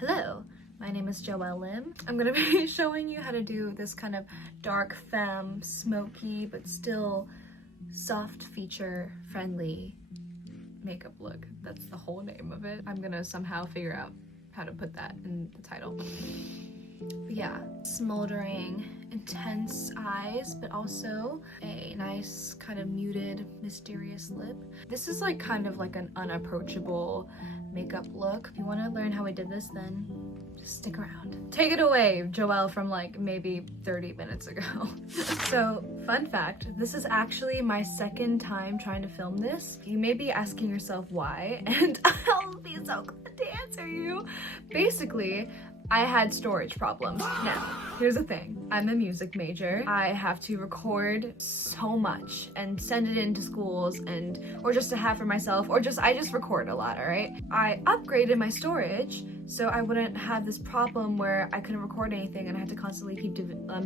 Hello, my name is Joelle Lim. I'm gonna be showing you how to do this kind of dark femme, smoky, but still soft feature friendly makeup look. That's the whole name of it. I'm gonna somehow figure out how to put that in the title. But yeah, smoldering, intense eyes, but also a nice kind of muted, mysterious lip. This is like kind of like an unapproachable makeup look. If you want to learn how I did this, then just stick around. Take it away, Joelle, from like maybe 30 minutes ago. So, fun fact, this is actually my second time trying to film this. You may be asking yourself why, and I'll be so glad to answer you. Basically, I had storage problems. Now, here's the thing. I'm a music major. I have to record so much and send it into schools or just to have for myself, I just record a lot, all right? I upgraded my storage so I wouldn't have this problem where I couldn't record anything and I had to constantly keep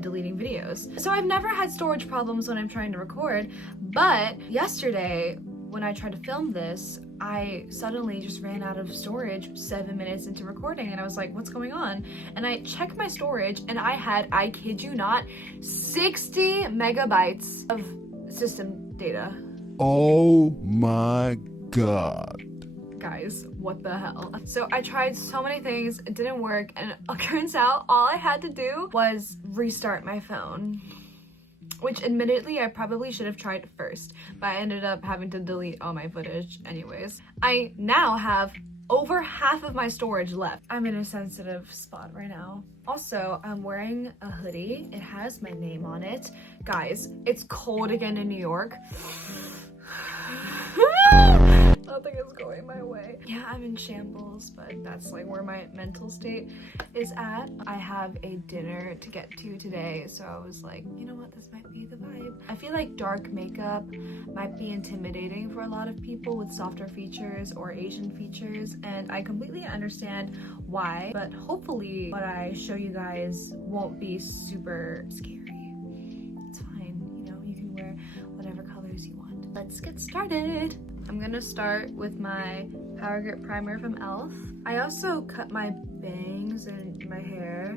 deleting videos. So I've never had storage problems when I'm trying to record, but yesterday, when I tried to film this, I suddenly just ran out of storage 7 minutes into recording and I was like, what's going on? And I checked my storage and I had, I kid you not, 60 megabytes of system data. Oh my God. Guys, what the hell? So I tried so many things, it didn't work, and it turns out all I had to do was restart my phone. Which admittedly I probably should have tried first, but I ended up having to delete all my footage anyways. I now have over half of my storage left. I'm in a sensitive spot right now. Also, I'm wearing a hoodie. It has my name on it. Guys, it's cold again in New York. Nothing is going my way. Yeah, I'm in shambles, but that's like where my mental state is at. I have a dinner to get to today, so I was like, you know what, this might be the vibe. I feel like dark makeup might be intimidating for a lot of people with softer features or Asian features, and I completely understand why, but hopefully what I show you guys won't be super scary. It's fine, you know, you can wear whatever colors you want. Let's get started. I'm gonna start with my Power Grip Primer from e.l.f. I also cut my bangs and my hair.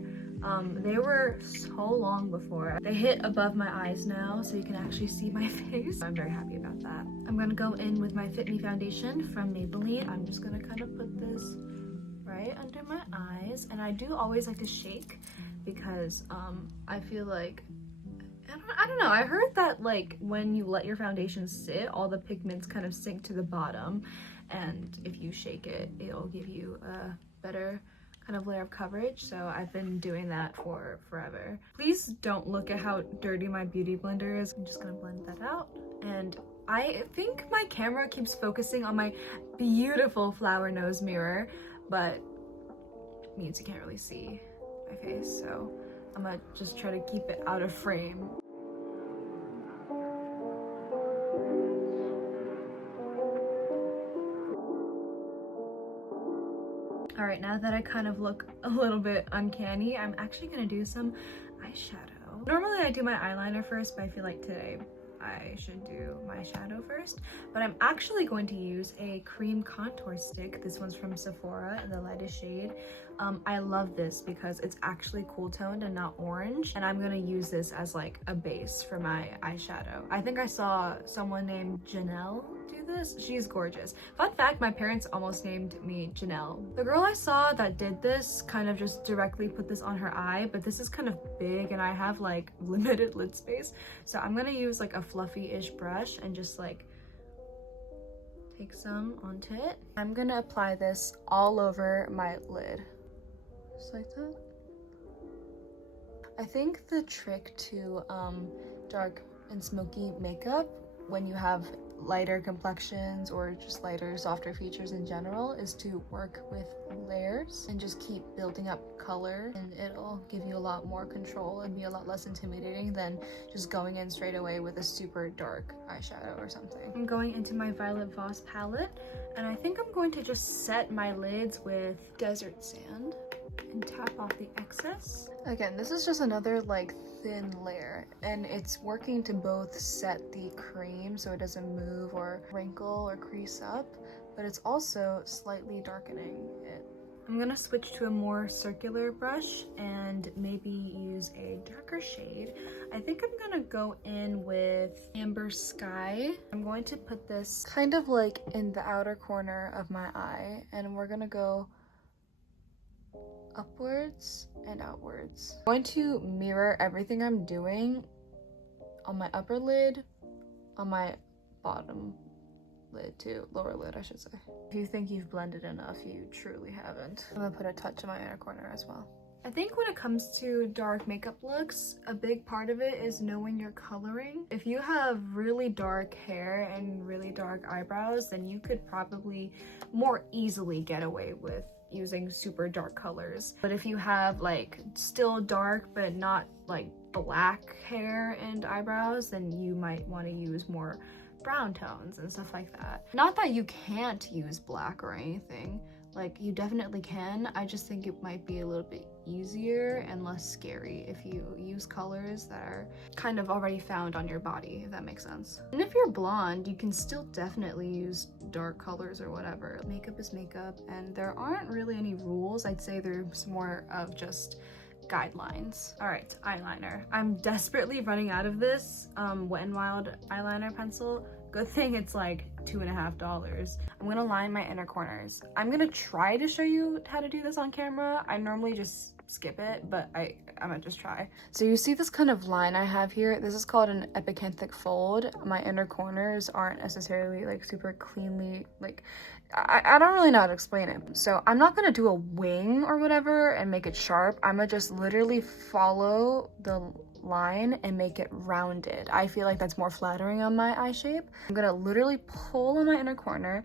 They were so long before. They hit above my eyes now, so you can actually see my face. I'm very happy about that. I'm gonna go in with my Fit Me foundation from Maybelline. I'm just gonna kind of put this right under my eyes, and I do always like to shake because I feel like I don't know, I heard that like when you let your foundation sit, all the pigments kind of sink to the bottom, and if you shake it, it'll give you a better kind of layer of coverage. So I've been doing that for forever. Please don't look at how dirty my beauty blender is. I'm just gonna blend that out, and I think my camera keeps focusing on my beautiful flower nose mirror, but it means you can't really see my face, so I'm gonna just try to keep it out of frame. All right, now that I kind of look a little bit uncanny, I'm actually gonna do some eyeshadow. Normally I do my eyeliner first, but I feel like today I should do my shadow first. But I'm actually going to use a cream contour stick. This one's from Sephora in the lightest shade. I love this because it's actually cool toned and not orange. And I'm gonna use this as like a base for my eyeshadow. I think I saw someone named Janelle do this. She's gorgeous. Fun fact, my parents almost named me Janelle. The girl I saw that did this kind of just directly put this on her eye, but this is kind of big and I have like limited lid space. So I'm gonna use like a fluffy-ish brush and just like take some onto it. I'm gonna apply this all over my lid. Just like that. I think the trick to dark and smoky makeup when you have lighter complexions or just lighter, softer features in general is to work with layers and just keep building up color, and it'll give you a lot more control and be a lot less intimidating than just going in straight away with a super dark eyeshadow or something. I'm going into my Violet Voss palette, and I think I'm going to just set my lids with desert sand and tap off the excess. Again, this is just another like thin layer, and it's working to both set the cream so it doesn't move or wrinkle or crease up, but it's also slightly darkening it I'm gonna switch to a more circular brush and maybe use a darker shade. I think I'm gonna go in with Amber Sky. I'm going to put this kind of like in the outer corner of my eye, and we're gonna go upwards and outwards. I'm going to mirror everything I'm doing on my upper lid, on my bottom lid too, lower lid I should say. If you think you've blended enough, you truly haven't. I'm gonna put a touch in my inner corner as well. I think when it comes to dark makeup looks, a big part of it is knowing your coloring. If you have really dark hair and really dark eyebrows, then you could probably more easily get away with using super dark colors. But if you have like still dark but not like black hair and eyebrows, then you might want to use more brown tones and stuff like that. Not that you can't use black or anything, like you definitely can. I just think it might be a little bit easier and less scary if you use colors that are kind of already found on your body, if that makes sense. And if you're blonde, you can still definitely use dark colors or whatever. Makeup is makeup, and there aren't really any rules. I'd say there's more of just guidelines. All right, eyeliner. I'm desperately running out of this Wet n Wild eyeliner pencil. Good thing it's like $2.50. I'm gonna line my inner corners. I'm gonna try to show you how to do this on camera. I normally just skip it, but I'm gonna just try. So you see this kind of line I have here? This is called an epicanthic fold. My inner corners aren't necessarily like super cleanly, like I don't really know how to explain it. So I'm not gonna do a wing or whatever and make it sharp. I'm gonna just literally follow the line and make it rounded. I feel like that's more flattering on my eye shape. I'm gonna literally pull on my inner corner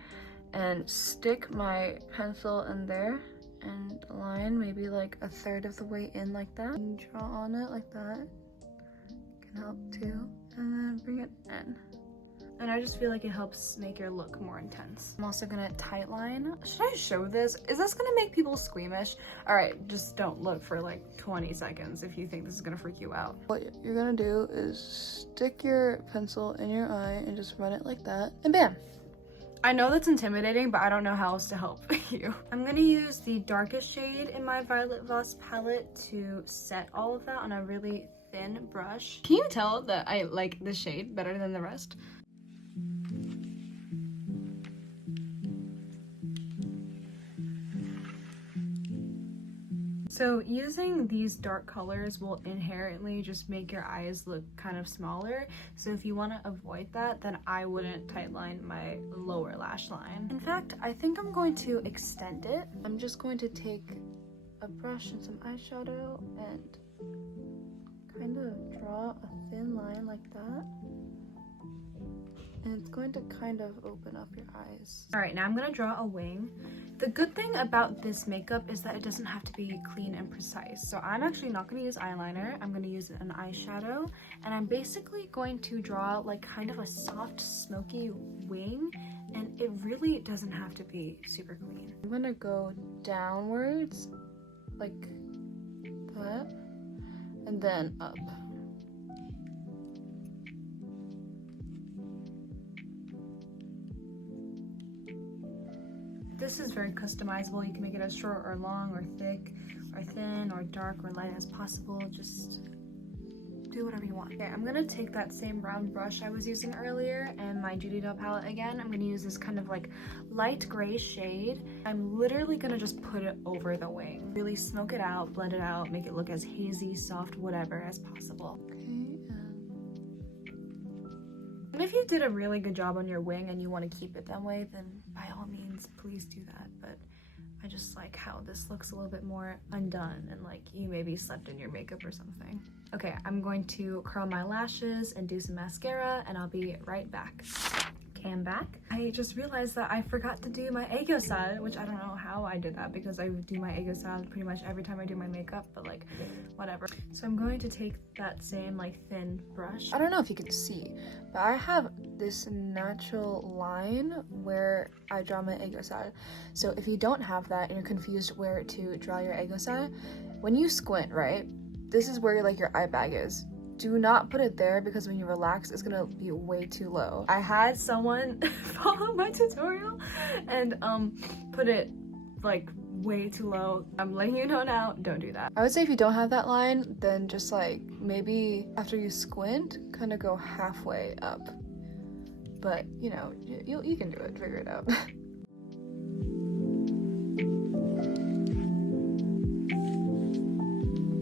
and stick my pencil in there and line maybe like a third of the way in like that. And draw on it like that. Can help too. And then bring it in. And I just feel like it helps make your look more intense. I'm also gonna tight line. Should I show this? Is this gonna make people squeamish? All right, just don't look for like 20 seconds if you think this is gonna freak you out. What you're gonna do is stick your pencil in your eye and just run it like that, and bam. I know that's intimidating, but I don't know how else to help you. I'm gonna use the darkest shade in my Violet Voss palette to set all of that on a really thin brush. Can you tell that I like this shade better than the rest? So using these dark colors will inherently just make your eyes look kind of smaller. So if you want to avoid that, then I wouldn't tightline my lower lash line. In fact, I think I'm going to extend it. I'm just going to take a brush and some eyeshadow and kind of draw a thin line like that. And it's going to kind of open up your eyes. All right, now I'm gonna draw a wing. The good thing about this makeup is that it doesn't have to be clean and precise. So I'm actually not gonna use eyeliner. I'm gonna use an eyeshadow. And I'm basically going to draw like kind of a soft, smoky wing. And it really doesn't have to be super clean. I'm gonna go downwards like that, and then up. This is very customizable. You can make it as short or long or thick or thin or dark or light as possible. Just do whatever you want. Okay, I'm gonna take that same round brush I was using earlier and my Judydoll palette again. I'm gonna use this kind of like light gray shade. I'm literally gonna just put it over the wing. Really smoke it out, blend it out, make it look as hazy, soft, whatever as possible. Okay. And if you did a really good job on your wing and you want to keep it that way, then by all means, please do that. But I just like how this looks a little bit more undone and like you maybe slept in your makeup or something. Okay, I'm going to curl my lashes and do some mascara and I'll be right back. Okay, I'm back. I just realized that I forgot to do my Eggo salad, which I don't know how I did that because I do my Eggo salad pretty much every time I do my makeup, but like whatever. So I'm going to take that same like thin brush. I don't know if you can see, but I have this natural line where I draw my Eggo salad. So if you don't have that and you're confused where to draw your Eggo salad, when you squint, right, this is where like your eye bag is. Do not put it there because when you relax, it's gonna be way too low. I had someone follow my tutorial and put it like way too low. I'm letting you know now, don't do that. I would say if you don't have that line, then just like maybe after you squint, kind of go halfway up. But you know, you can do it, figure it out.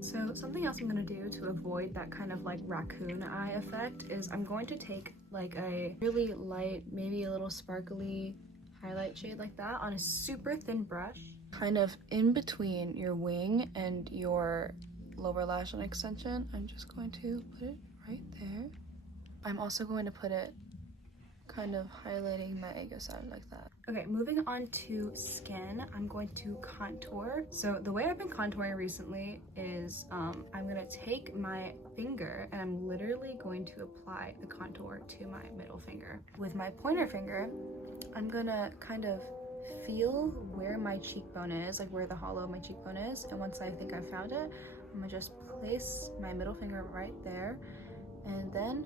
So something else I'm gonna do to avoid that kind of like raccoon eye effect is I'm going to take like a really light, maybe a little sparkly highlight shade like that on a super thin brush, kind of in between your wing and your lower lash line extension. I'm just going to put it right there. I'm also going to put it kind of highlighting my ego side like that. Okay, moving on to skin, I'm going to contour. So the way I've been contouring recently is I'm gonna take my finger and I'm literally going to apply the contour to my middle finger. With my pointer finger, I'm gonna kind of feel where my cheekbone is, like where the hollow of my cheekbone is, and once I think I've found it, I'm gonna just place my middle finger right there and then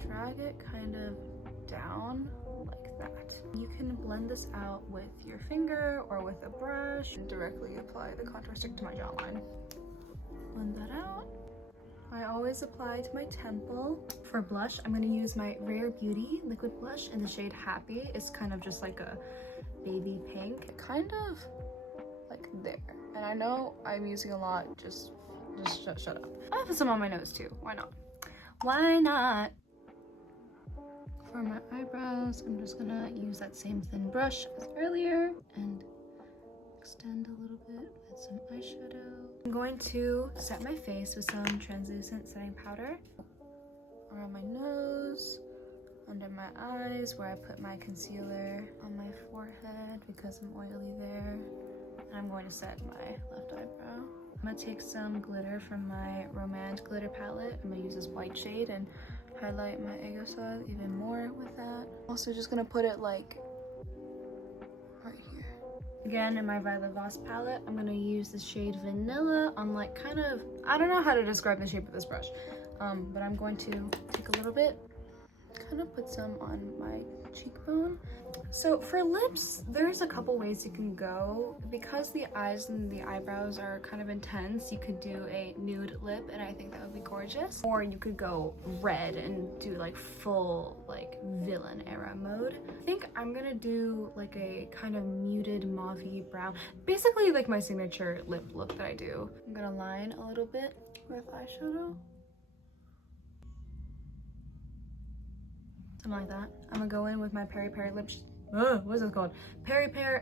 drag it kind of down like that. You can blend this out with your finger or with a brush and directly apply the contour stick to my jawline. Blend that out. I always apply to my temple. For blush, I'm going to use my Rare Beauty liquid blush in the shade Happy. It's kind of just like a baby pink, kind of like there. And I know I'm using a lot, just shut up. I'll put some on my nose too, why not? Why not? For my eyebrows, I'm just gonna use that same thin brush as earlier and extend a little bit with some eyeshadow. I'm going to set my face with some translucent setting powder around my nose, under my eyes where I put my concealer, on my forehead because I'm oily there, and I'm going to set my left eyebrow. I'm gonna take some glitter from my Rom&nd glitter palette. I'm gonna use this white shade and highlight my ego side even more with that. Also just gonna put it like right here. Again, in my Violet Voss palette, I'm gonna use the shade Vanilla on like kind of, I don't know how to describe the shape of this brush, but I'm going to take a little bit, kind of put some on my cheekbone. So for lips, there's a couple ways you can go. Because the eyes and the eyebrows are kind of intense, you could do a nude lip and I think that would be gorgeous. Or you could go red and do like full like villain era mode. I think I'm gonna do like a kind of muted mauve-y brown. Basically like my signature lip look that I do. I'm gonna line a little bit with eyeshadow. Something like that. I'm gonna go in with my Peripheral lip. What is it called? Peripheral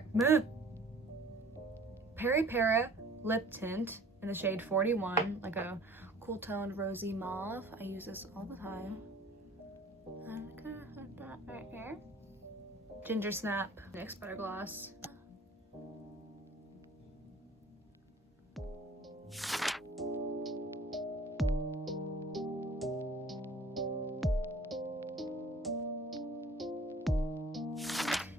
lip tint in the shade 41, like a cool toned rosy mauve. I use this all the time. I'm gonna put that right here. Ginger Snap, NYX Butter Gloss.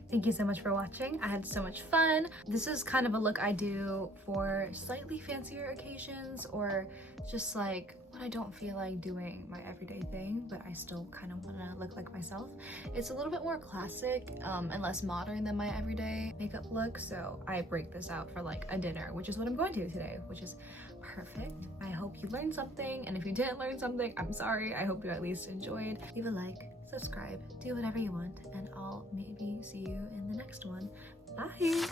Thank you so much for watching. I had so much fun. This is kind of a look I do for slightly fancier occasions or just like when I don't feel like doing my everyday thing, but I still kind of want to look like myself. It's a little bit more classic and less modern than my everyday makeup look, so I break this out for like a dinner, which is what I'm going to today, which is perfect. I hope you learned something, and if you didn't learn something, I'm sorry. I hope you at least enjoyed. Leave a like, subscribe, do whatever you want, and I'll maybe see you in the next one. Bye!